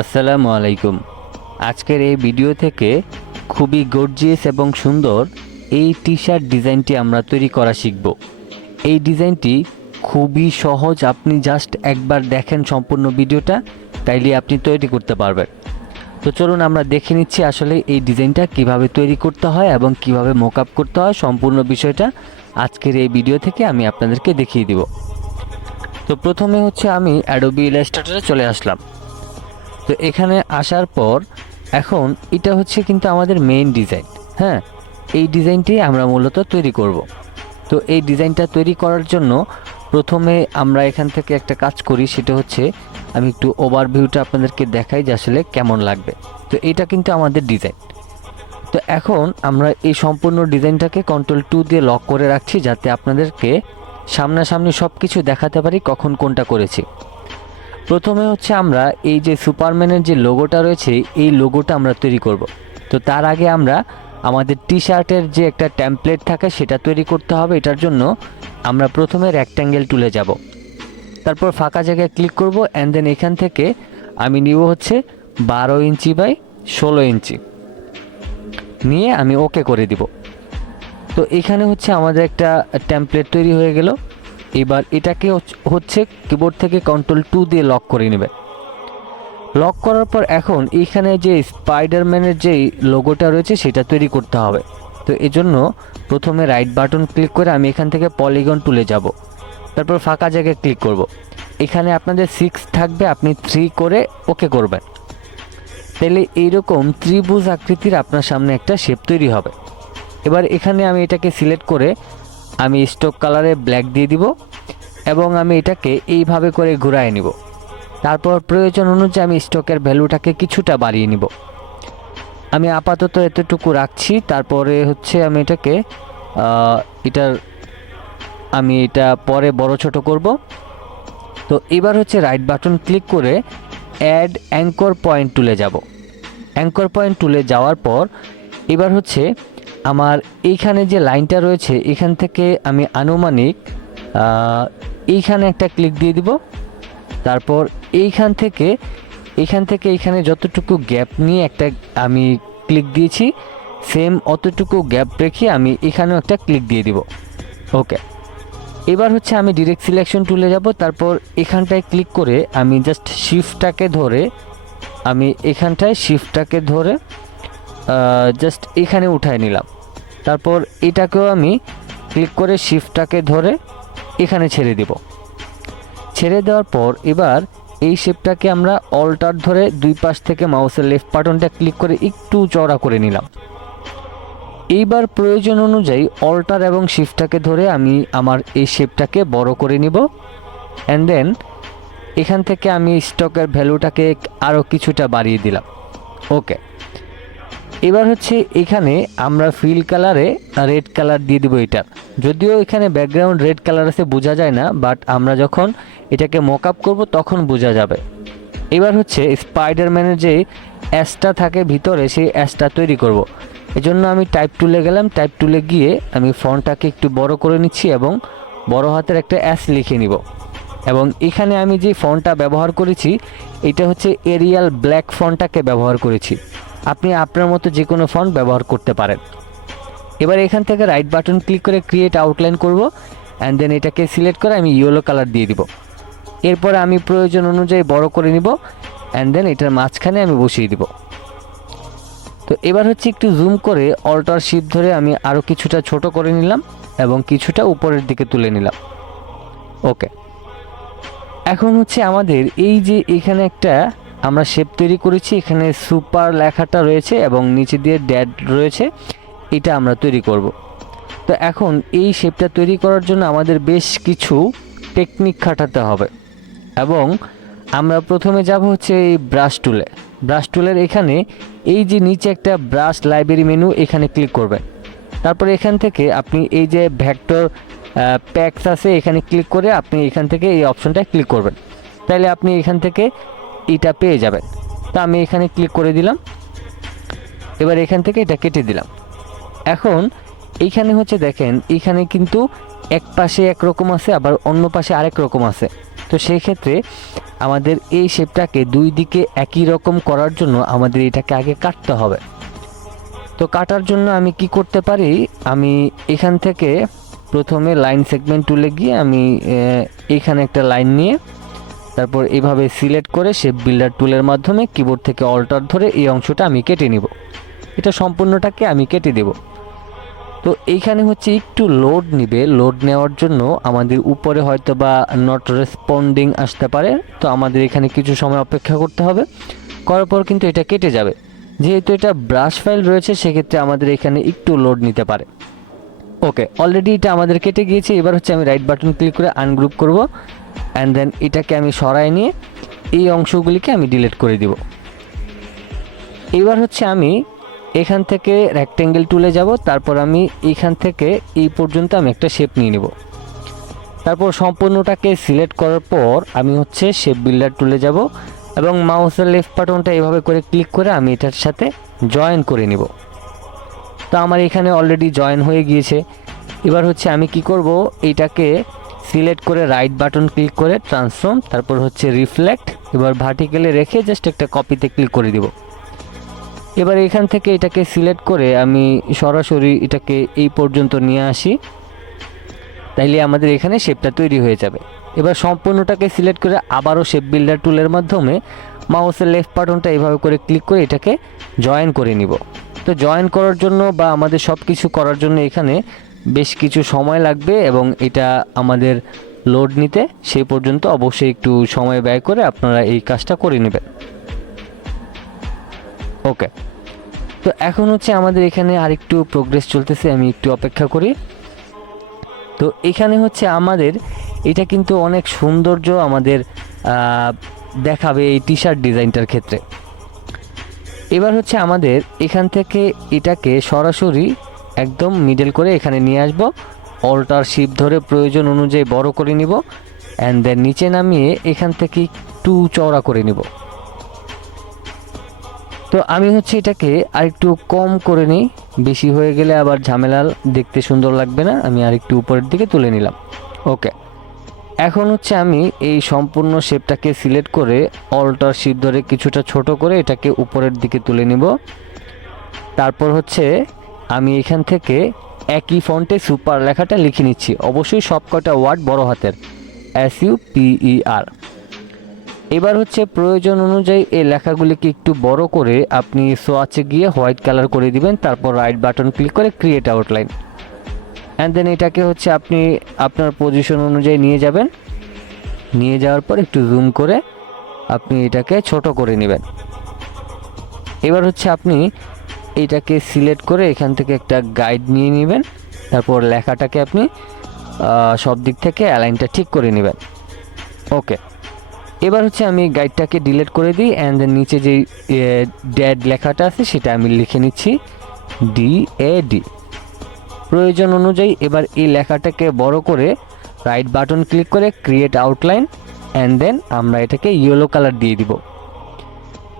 আসসালামু আলাইকুম। আজকের এই ভিডিও থেকে খুবই গর্জিয়াস এবং সুন্দর এই টি শার্ট ডিজাইনটি আমরা তৈরি করা শিখব। এই ডিজাইনটি খুবই সহজ, আপনি জাস্ট একবার দেখেন সম্পূর্ণ ভিডিওটা, তাইলে আপনি তৈরি করতে পারবেন। তো চলুন আমরা দেখে নিচ্ছি আসলে এই ডিজাইনটা কিভাবে তৈরি করতে হয় এবং কিভাবে মকআপ করতে হয়। সম্পূর্ণ বিষয়টা আজকের এই ভিডিও থেকে আমি আপনাদেরকে দেখিয়ে দিব। তো প্রথমে হচ্ছে আমি অ্যাডোবি ইলাস্ট্রেটরে চলে আসলাম। তো এখানে আসার পর এখন এটা হচ্ছে কিন্তু আমাদের মেইন ডিজাইন। হ্যাঁ, এই ডিজাইনটি আমরা মূলত তৈরি করব। তো এই ডিজাইনটা তৈরি করার জন্য প্রথমে আমরা এখান থেকে একটা কাজ করি, সেটা হচ্ছে আমি একটু ওভারভিউটা আপনাদেরকে দেখাই যে আসলে কেমন লাগবে। তো এটা কিন্তু আমাদের ডিজাইন। তো এখন আমরা এই সম্পূর্ণ ডিজাইনটাকে কন্ট্রোল 2 দিয়ে লক করে রাখছি, যাতে আপনাদেরকে সামনাসামনি সব কিছু দেখাতে পারি কখন কোনটা করেছি। প্রথমে হচ্ছে আমরা এই যে সুপারম্যানের যে লোগোটা রয়েছে, এই লোগোটা আমরা তৈরি করব। তো তার আগে আমরা আমাদের টি শার্টের যে একটা টেমপ্লেট থাকে সেটা তৈরি করতে হবে। এটার জন্য আমরা প্রথমে রেক্ট্যাঙ্গেল টুলে যাব, তারপর ফাঁকা জায়গায় ক্লিক করব, অ্যান্ড দেন এখান থেকে আমি নিব হচ্ছে 12 ইঞ্চি বাই 16 ইঞ্চি নিয়ে আমি ওকে করে দিব। তো এখানে হচ্ছে আমাদের একটা টেমপ্লেট তৈরি হয়ে গেল। এবার এটাকে হচ্ছে কিবোর্ড থেকে কন্ট্রোল 2 দিয়ে লক করে নেবে। লক করার পর এখন এইখানে যে স্পাইডারম্যানের যে লোগোটা রয়েছে সেটা তৈরি করতে হবে। তো এজন্য প্রথমে রাইট বাটন ক্লিক করে আমি এখান থেকে পলিগন টুলে যাব, তারপর ফাঁকা জায়গায় ক্লিক করব। এখানে আপনাদের 6 থাকবে, আপনি 3 করে ওকে করবেন। তাহলে এইরকম ত্রিভুজ আকৃতির আপনার সামনে একটা শেপ তৈরি হবে। এবার এখানে আমি এটাকে সিলেক্ট করে আমি স্টোক কালারে ব্ল্যাক দিয়ে দিব এবং আমি এটাকে এইভাবে করে ঘুরায় নিব। তারপর প্রয়োজন অনুযায়ী আমি স্টকের ভ্যালুটাকে কিছুটা বাড়িয়ে নিব। আমি আপাতত এতটুকু রাখছি। তারপরে হচ্ছে আমি এটাকে এটা পরে বড় ছোট করব। তো এবার হচ্ছে রাইট বাটন ক্লিক করে অ্যাড অ্যাঙ্কর পয়েন্ট টুলে যাব। অ্যাঙ্কর পয়েন্ট টুলে যাওয়ার পর এবার হচ্ছে আমার এইখানে যে লাইনটা রয়েছে এখান থেকে আমি আনুমানিক এইখানে একটা ক্লিক দিয়ে দিব। তারপর এইখান থেকে এইখানে যতটুকু গ্যাপ নিয়ে একটা আমি ক্লিক দিয়েছি, সেম অতটুকু গ্যাপ রেখে আমি এখানেও একটা ক্লিক দিয়ে দিব। ওকে, এবার হচ্ছে আমি ডিরেক্ট সিলেকশন টুলে যাব। তারপর এখানটায় ক্লিক করে আমি জাস্ট শিফটটাকে ধরে আমি এখানটায় শিফটটাকে ধরে জাস্ট এখানে উঠায় নিলাম। তারপর এটাকেও আমি ক্লিক করে শিফটটাকে ধরে এখানে ছেড়ে দিব। ছেড়ে দেওয়ার পর এবার এই শেপটাকে আমরা অল্টার ধরে দুই পাশ থেকে মাউসের লেফট বাটনটা ক্লিক করে একটু চওড়া করে নিলাম। এইবার প্রয়োজন অনুযায়ী অল্টার এবং শিফটটাকে ধরে আমি আমার এই শেপটাকে বড় করে নিব, অ্যান্ড দেন এখান থেকে আমি স্টকের ভ্যালুটাকে আরও কিছুটা বাড়িয়ে দিলাম। ওকে, এবার হচ্ছে এখানে আমরা ফিল কালারে রেড কালার দিয়ে দিব। এটা যদিও এখানে ব্যাকগ্রাউন্ড রেড কালার আছে বোঝা যায় না, বাট আমরা যখন এটাকে মকআপ করব তখন বোঝা যাবে। এবার হচ্ছে স্পাইডারম্যানের যে অ্যাসটা থাকে ভিতরে, সেই অ্যাসটা তৈরি করব। এজন্য আমি টাইপ টুলে গেলাম। টাইপ টুলে গিয়ে আমি ফন্টটাকে একটু বড় করে নিচ্ছি এবং বড় হাতের একটা অ্যাস লিখে নিব। এবং এখানে আমি যে ফন্টটা ব্যবহার করেছি এটা হচ্ছে এরিয়াল ব্ল্যাক ফন্টটাকে ব্যবহার করেছি। আপনি আপনার মতো যে কোনো ফন্ট ব্যবহার করতে পারেন। এবার এখান থেকে রাইট বাটন ক্লিক করে ক্রিয়েট আউটলাইন করব, অ্যান্ড দেন এটাকে সিলেক্ট করে আমি ইয়েলো কালার দিয়ে দিব। এরপরে আমি প্রয়োজন অনুযায়ী বড় করে নিব, অ্যান্ড দেন এটার মাঝখানে আমি বসিয়ে দিব। তো এবার হচ্ছে একটু জুম করে অল্টার শিফট ধরে আমি আরও কিছুটা ছোট করে নিলাম এবং কিছুটা উপরের দিকে তুলে নিলাম। ওকে, এখন হচ্ছে আমাদের এই যে এখানে একটা আমরা শেপ তৈরি করেছি, এখানে সুপার লেখাটা রয়েছে এবং নিচে দিয়ে ড্যাড রয়েছে, এটা আমরা তৈরি করব। তো এখন এই শেপটা তৈরি করার জন্য আমাদের বেশ কিছু টেকনিক খাটাতে হবে এবং আমরা প্রথমে যাব হচ্ছে এই ব্রাশ টুলে। ব্রাশ টুলের এখানে এই যে নিচে একটা ব্রাশ লাইব্রেরি মেনু, এখানে ক্লিক করবেন। তারপর এখান থেকে আপনি এই যে ভেক্টর প্যাকস আছে এখানে ক্লিক করে আপনি এখান থেকে এই অপশনটায় ক্লিক করবেন, তাহলে আপনি এখান থেকে এটা পেয়ে যাবেন। তো আমি এখানে ক্লিক করে দিলাম। এবার এখান থেকে এটা কেটে দিলাম। এখন এইখানে হচ্ছে দেখেন এখানে কিন্তু এক পাশে একরকম আছে, আবার অন্য পাশে আরেক রকম আছে। তো সেই ক্ষেত্রে আমাদের এই শেপটাকে দুই দিকে একই রকম করার জন্য আমাদের এটাকে আগে কাটতে হবে। তো কাটার জন্য আমি কি করতে পারি, আমি এখান থেকে প্রথমে লাইন সেগমেন্ট টুলে গিয়ে আমি এখানে একটা লাইন নিয়ে তারপর এইভাবে সিলেক্ট করে শেপ বিল্ডার টুলের মাধ্যমে কিবোর্ড থেকে অল্টার ধরে এই অংশটা আমি কেটে নিব। এটা সম্পূর্ণটাকে আমি কেটে দেব। তো এইখানে হচ্ছে একটু লোড নিবে, লোড নেওয়ার জন্য আমাদের উপরে হয়তো বা নট রেসপন্ডিং আসতে পারে। তো আমাদের এখানে কিছু সময় অপেক্ষা করতে হবে, করার পর কিন্তু এটা কেটে যাবে। যেহেতু এটা ব্রাশ ফাইল রয়েছে সেক্ষেত্রে আমাদের এখানে একটু লোড নিতে পারে। ওকে, অলরেডি এটা আমাদের কেটে গিয়েছে। এবার হচ্ছে আমি রাইট বাটন ক্লিক করে আনগ্রুপ করব, অ্যান্ড দেন এটাকে আমি সরাই নিয়ে এই অংশগুলিকে আমি ডিলিট করে দিব। এবার হচ্ছে আমি এখান থেকে রেক্টেঙ্গেল টুলে যাব, তারপর আমি এইখান থেকে এই পর্যন্ত আমি একটা শেপ নিয়ে নেব। তারপর সম্পূর্ণটাকে সিলেক্ট করার পর আমি হচ্ছে শেপ বিল্ডার টুলে যাব এবং মাউসের লেফট বাটনটা এভাবে করে ক্লিক করে আমি এটার সাথে জয়েন করে নিব। তো আমার এখানে অলরেডি জয়েন হয়ে গিয়েছে। এবার হচ্ছে আমি কি করব, এইটাকে সিলেক্ট করে রাইট বাটন ক্লিক করে ট্রান্সফর্ম, তারপর হচ্ছে রিফ্লেক্ট, এবার ভার্টিক্যালে রেখে জাস্ট একটা কপিতে ক্লিক করে দিব। এবার এখান থেকে এটাকে সিলেক্ট করে আমি সরাসরি এটাকে এই পর্যন্ত নিয়ে আসি, তাইলে আমাদের এখানে শেপটা তৈরি হয়ে যাবে। এবার সম্পূর্ণটাকে সিলেক্ট করে আবারও শেপ বিল্ডার টুলের মাধ্যমে মাউসের লেফট বাটনটা এইভাবে করে ক্লিক করে এটাকে জয়েন করে নিব। তো জয়েন করার জন্য বা আমাদের সব কিছু করার জন্য এখানে বেশ কিছু সময় লাগবে এবং এটা আমাদের লোড নিতে সেই পর্যন্ত অবশ্যই একটু সময় ব্যয় করে আপনারা এই কাজটা করে নেবেন। ওকে, তো এখন হচ্ছে আমাদের এখানে আরেকটু প্রোগ্রেস চলতেছে, আমি একটু অপেক্ষা করি। তো এখানে হচ্ছে আমাদের এটা কিন্তু অনেক সৌন্দর্য আমাদের দেখাবে এই টি শার্ট ডিজাইনটার ক্ষেত্রে। এবার হচ্ছে আমাদের এখান থেকে এটাকে সরাসরি একদম মিডল করে এখানে নিয়ে আসব, অল্টার শিপ ধরে প্রয়োজন অনুযায়ী বড় করে নিব, অ্যান্ড দেন নিচে নামিয়ে এখান থেকে একটু চওড়া করে নিব। তো আমি হচ্ছে এটাকে আরেকটু কম করে নিই, বেশি হয়ে গেলে আবার ঝামেলা, দেখতে সুন্দর লাগবে না। আমি আরেকটু উপরের দিকে তুলে নিলাম। ওকে, এখন হচ্ছে আমি এই সম্পূর্ণ শেপটাকে সিলেক্ট করে অল্টার শিপ ধরে কিছুটা ছোট করে এটাকে উপরের দিকে তুলে নিব। তারপর হচ্ছে আমি এখান থেকে একই ফন্টে সুপার লেখাটা লিখে নিচ্ছি, অবশ্যই সবকটা ওয়ার্ড বড় হাতের, SUPER। এবার হচ্ছে প্রয়োজন অনুযায়ী এই লেখাগুলিকে একটু বড় করে আপনি সোয়াচে গিয়ে হোয়াইট কালার করে দিবেন, তারপর রাইট বাটন ক্লিক করে ক্রিয়েট আউটলাইন, অ্যান্ড দেন এটাকে হচ্ছে আপনি আপনার পজিশন অনুযায়ী নিয়ে যাবেন। নিয়ে যাওয়ার পর একটু জুম করে আপনি এটাকে ছোট করে নেবেন। এবার হচ্ছে আপনি এটাকে সিলেক্ট করে এখান থেকে একটা গাইড নিয়ে নেবেন, তারপর লেখাটাকে আপনি সব দিক থেকে অ্যালাইনটা ঠিক করে নেবেন। ওকে, এবার হচ্ছে আমি গাইডটাকে ডিলিট করে দিই, অ্যান্ড দেন নিচে যে ড্যাড লেখাটা আছে সেটা আমি লিখে নিচ্ছি DAD। প্রয়োজন অনুযায়ী এবার এই লেখাটাকে বড় করে রাইট বাটন ক্লিক করে ক্রিয়েট আউটলাইন, অ্যান্ড দেন আমরা এটাকে ইয়েলো কালার দিয়ে দিব।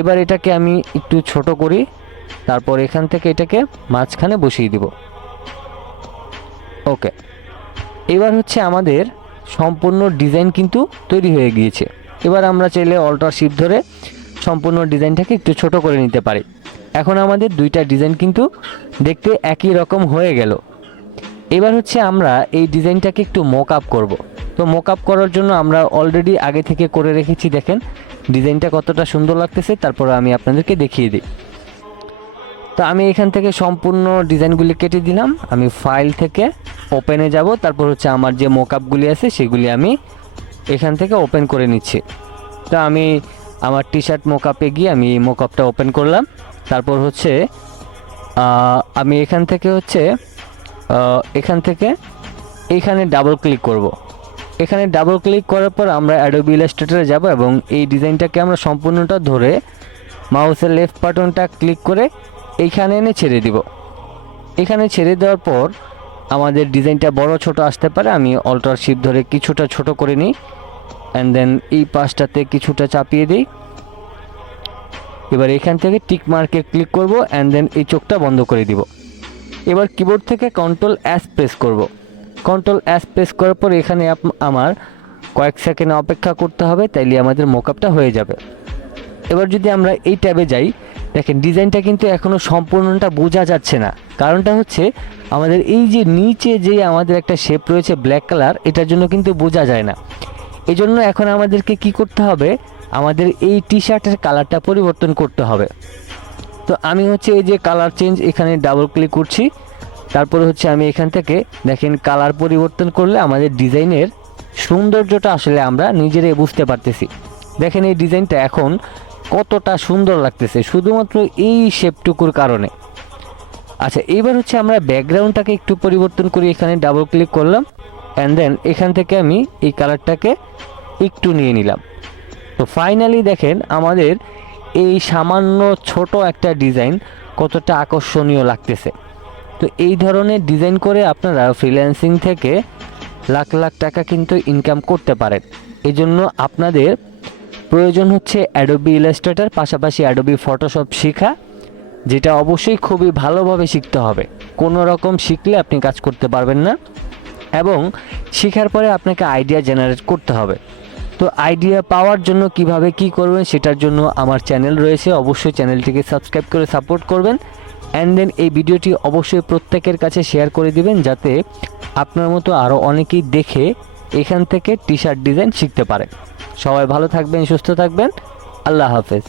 এবার এটাকে আমি একটু ছোট করি, তারপর এখান থেকে এটাকে মাঝখানে বসিয়ে দিব। ওকে, এবার হচ্ছে আমাদের সম্পূর্ণ ডিজাইন কিন্তু তৈরি হয়ে গিয়েছে। এবার আমরা চাইলে অল্টার শিপ ধরে সম্পূর্ণ ডিজাইনটাকে একটু ছোট করে নিতে পারি। এখন আমাদের দুইটা ডিজাইন কিন্তু দেখতে একই রকম হয়ে গেল। এবার হচ্ছে আমরা এই ডিজাইনটাকে একটু মক আপ করবো। তো মক আপ করার জন্য আমরা অলরেডি আগে থেকে করে রেখেছি, দেখেন ডিজাইনটা কতটা সুন্দর লাগতেছে। তারপর আমি আপনাদেরকে দেখিয়ে দিই। তো আমি এখান থেকে সম্পূর্ণ ডিজাইনগুলি কেটে দিলাম। আমি ফাইল থেকে ওপেনে যাব, তারপর হচ্ছে আমার যে মক আপগুলি আছে সেগুলি আমি এখান থেকে ওপেন করে নিচ্ছি। তো আমি আমার টি শার্ট মক আপে গিয়ে আমি এই মক আপটা ওপেন করলাম। তারপর হচ্ছে আমি এখান থেকে এখানে ডাবল ক্লিক করব। এখানে ডাবল ক্লিক করার পর আমরা অ্যাডোবি ইলাস্ট্রেটরে যাব এবং এই ডিজাইনটাকে আমরা সম্পূর্ণটা ধরে মাউসের লেফট বাটনটা ক্লিক করে এইখানে এনে ছেড়ে দিব। এখানে ছেড়ে দেওয়ার পর আমাদের ডিজাইনটা বড় ছোট আসতে পারে, আমি অল্টার শিপ ধরে কিছুটা ছোট করে নিই, অ্যান্ড দেন এই পাশটাতে কিছুটা চাপিয়ে দিই। এবার এখান থেকে টিক মার্কে ক্লিক করব, অ্যান্ড দেন এই চোখটা বন্ধ করে দিব। এবার কিবোর্ড থেকে Ctrl+S প্রেস করব। Ctrl+S প্রেস করার পর এখানে আমার কয়েক সেকেন্ড অপেক্ষা করতে হবে, তাইলে আমাদের মোকআপটা হয়ে যাবে। এবার যদি আমরা এই ট্যাবে যাই, দেখেন ডিজাইনটা কিন্তু এখনও সম্পূর্ণটা বোঝা যাচ্ছে না। কারণটা হচ্ছে আমাদের এই যে নিচে যে আমাদের একটা শেপ রয়েছে ব্ল্যাক কালার, এটার জন্য কিন্তু বোঝা যায় না। এই জন্য এখন আমাদেরকে কি করতে হবে, আমাদের এই টি শার্টের কালারটা পরিবর্তন করতে হবে। তো আমি হচ্ছে এই যে কালার চেঞ্জ এখানে ডাবল ক্লিক করছি, তারপরে হচ্ছে আমি এখান থেকে দেখেন কালার পরিবর্তন করলে আমাদের ডিজাইনের সৌন্দর্যটা আসলে আমরা নিজেরাই বুঝতে পারতেছি। দেখেন এই ডিজাইনটা এখন কতটা সুন্দর লাগতেছে শুধুমাত্র এই শেপটুকুর কারণে। আচ্ছা, এইবার হচ্ছে আমরা ব্যাকগ্রাউন্ডটাকে একটু পরিবর্তন করি, এখানে ডাবল ক্লিক করলাম অ্যান্ড দেন এখান থেকে আমি এই কালারটাকে একটু নিয়ে নিলাম। তো ফাইনালি দেখেন আমাদের এই সামান্য ছোট একটা ডিজাইন কতটা আকর্ষণীয় লাগতেছে। তো এই ধরনের ডিজাইন করে আপনারা ফ্রিল্যান্সিং থেকে লাখ লাখ টাকা কিন্তু ইনকাম করতে পারেন। এই জন্য আপনাদের প্রয়োজন হচ্ছে অ্যাডোবি ইলাস্ট্রেটর, পাশাপাশি অ্যাডোবি ফটোশপ শেখা, যেটা অবশ্যই খুবই ভালোভাবে শিখতে হবে। কোনো রকম শিখলে আপনি কাজ করতে পারবেন না, এবং শেখার পরে আপনাকে আইডিয়া জেনারেট করতে হবে। তো আইডিয়া পাওয়ার জন্য কিভাবে কি করবেন সেটার জন্য আমার চ্যানেল রয়েছে, অবশ্যই চ্যানেলটিকে সাবস্ক্রাইব করে সাপোর্ট করবেন। অ্যান্ড দেন এই ভিডিওটি অবশ্যই প্রত্যেকের কাছে শেয়ার করে দিবেন, যাতে আপনার মতো আরও অনেকেই দেখে এখান থেকে টি শার্ট ডিজাইন শিখতে পারে। সবাই ভালো থাকবেন, সুস্থ থাকবেন, আল্লাহ হাফেজ।